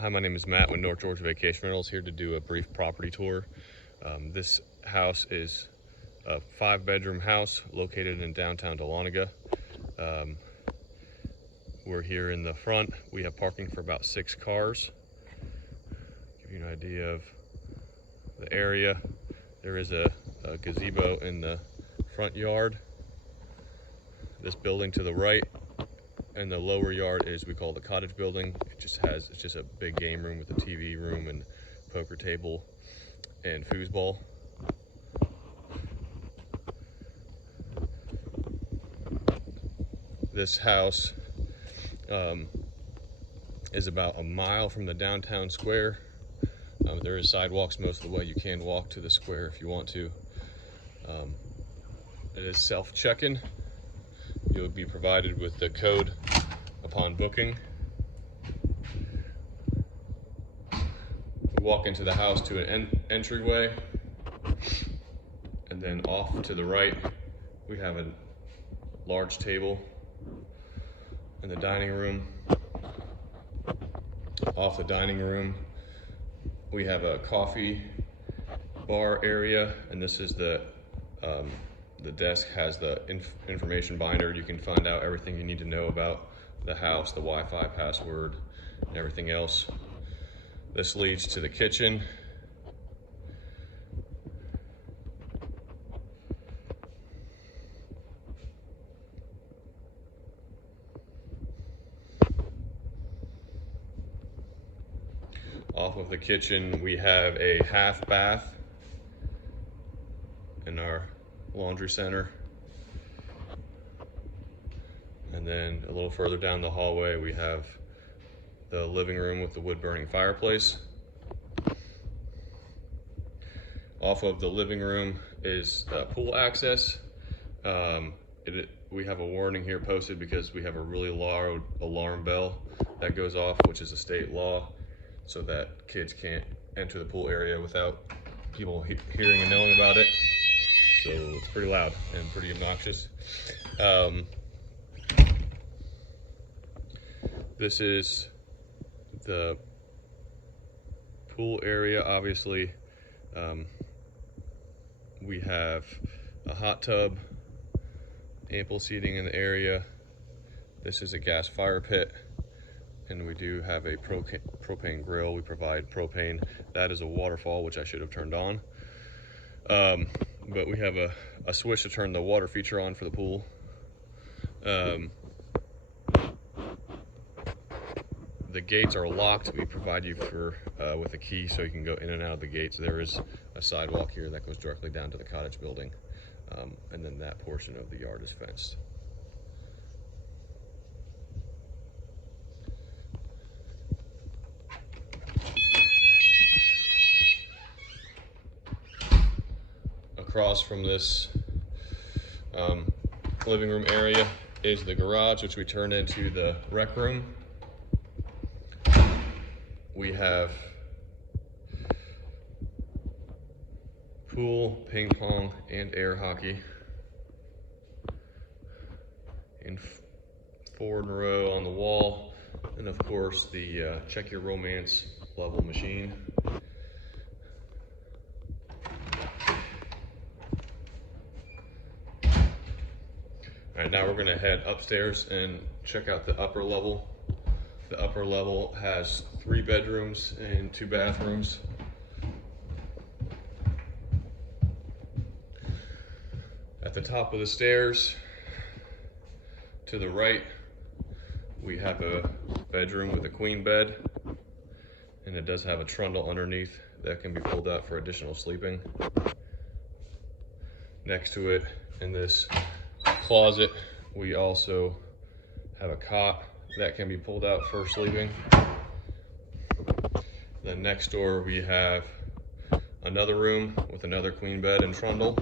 Hi, my name is Matt with North Georgia Vacation Rentals, here to do a brief property tour. This house is a 5-bedroom house located in downtown Dahlonega. We're here in the front. We have parking for about 6 cars. Give you an idea of the area. There is a gazebo in the front yard. This building to the right and the lower yard is we call the cottage building. It's just a big game room with a TV room and poker table and foosball. This house is about a mile from the downtown square. There is sidewalks most of the way. You can walk to the square if you want to. It is self-check-in. You'll be provided with the code upon booking. We walk into the house to an entryway, and then off to the right we have a large table in the dining room. Off the dining room we have a coffee bar area, and this is the desk has the information binder. You can find out everything you need to know about the house, the Wi-Fi password, and everything else. This leads to the kitchen. Off of the kitchen, we have a half bath in our laundry center. And then a little further down the hallway, we have the living room with the wood-burning fireplace. Off of the living room is pool access. We have a warning here posted because we have a really loud alarm bell that goes off, which is a state law, so that kids can't enter the pool area without people hearing and knowing about it. So it's pretty loud and pretty obnoxious. This is the pool area. Obviously, we have a hot tub, ample seating in the area. This is a gas fire pit, and we do have a propane grill. We provide propane. That is a waterfall, which I should have turned on. But we have a switch to turn the water feature on for the pool. The gates are locked. We provide you with a key so you can go in and out of the gates. There is a sidewalk here that goes directly down to the cottage building, and then that portion of the yard is fenced. Across from this living room area is the garage, which we turned into the rec room. We have pool, ping pong, and air hockey in 4 in a row on the wall, and of course the check your romance level machine. All right, now we're gonna head upstairs and check out the upper level. The upper level has 3 bedrooms and 2 bathrooms. At the top of the stairs, to the right, we have a bedroom with a queen bed, and it does have a trundle underneath that can be pulled out for additional sleeping. Next to it, in this closet, we also have a cot that can be pulled out for sleeping. Then next door we have another room with another queen bed and trundle.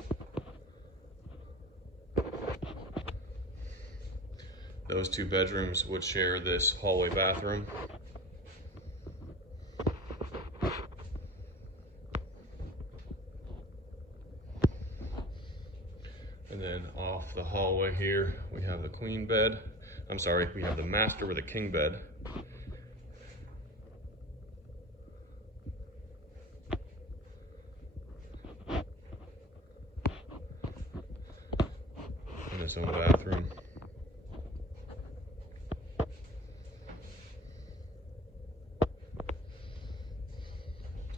Those 2 bedrooms would share this hallway bathroom. And then off the hallway here, we have the queen bed. I'm sorry, we have the master with a king bed. its own bathroom.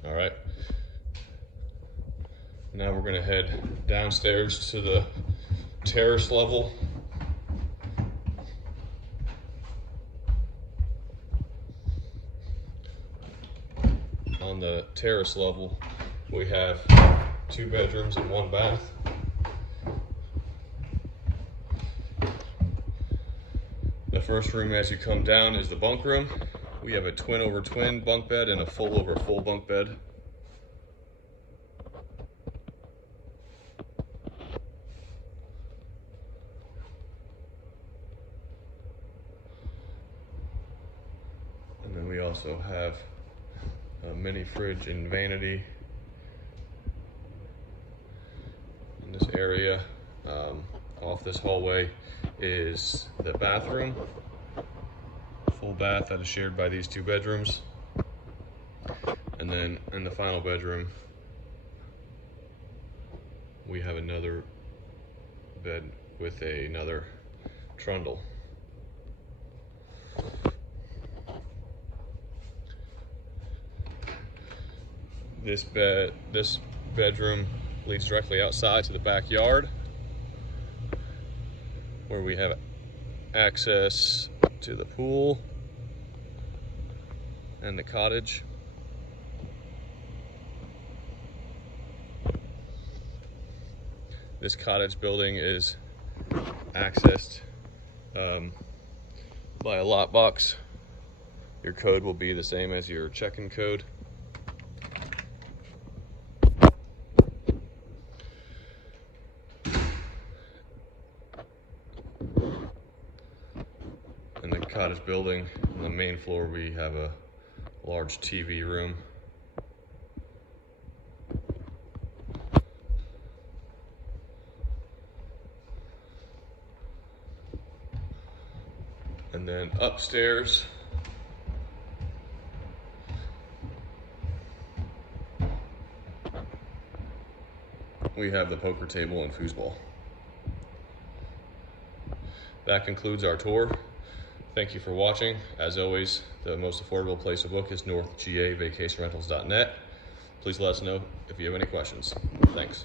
All right. Now we're gonna head downstairs to the terrace level. On the terrace level, we have 2 bedrooms and 1 bath. The first room as you come down is the bunk room. We have a twin over twin bunk bed and a full over full bunk bed. And then we also have a mini fridge and vanity in this area. Off this hallway is the bathroom, full bath that is shared by these 2 bedrooms. And then in the final bedroom, we have another bed with another trundle. This bedroom leads directly outside to the backyard, where we have access to the pool and the cottage. This cottage building is accessed by a lockbox. Your code will be the same as your check-in code. In the cottage building, on the main floor, we have a large TV room. And then upstairs, we have the poker table and foosball. That concludes our tour. Thank you for watching. As always, the most affordable place to book is northgavacationrentals.net. Please let us know if you have any questions. Thanks.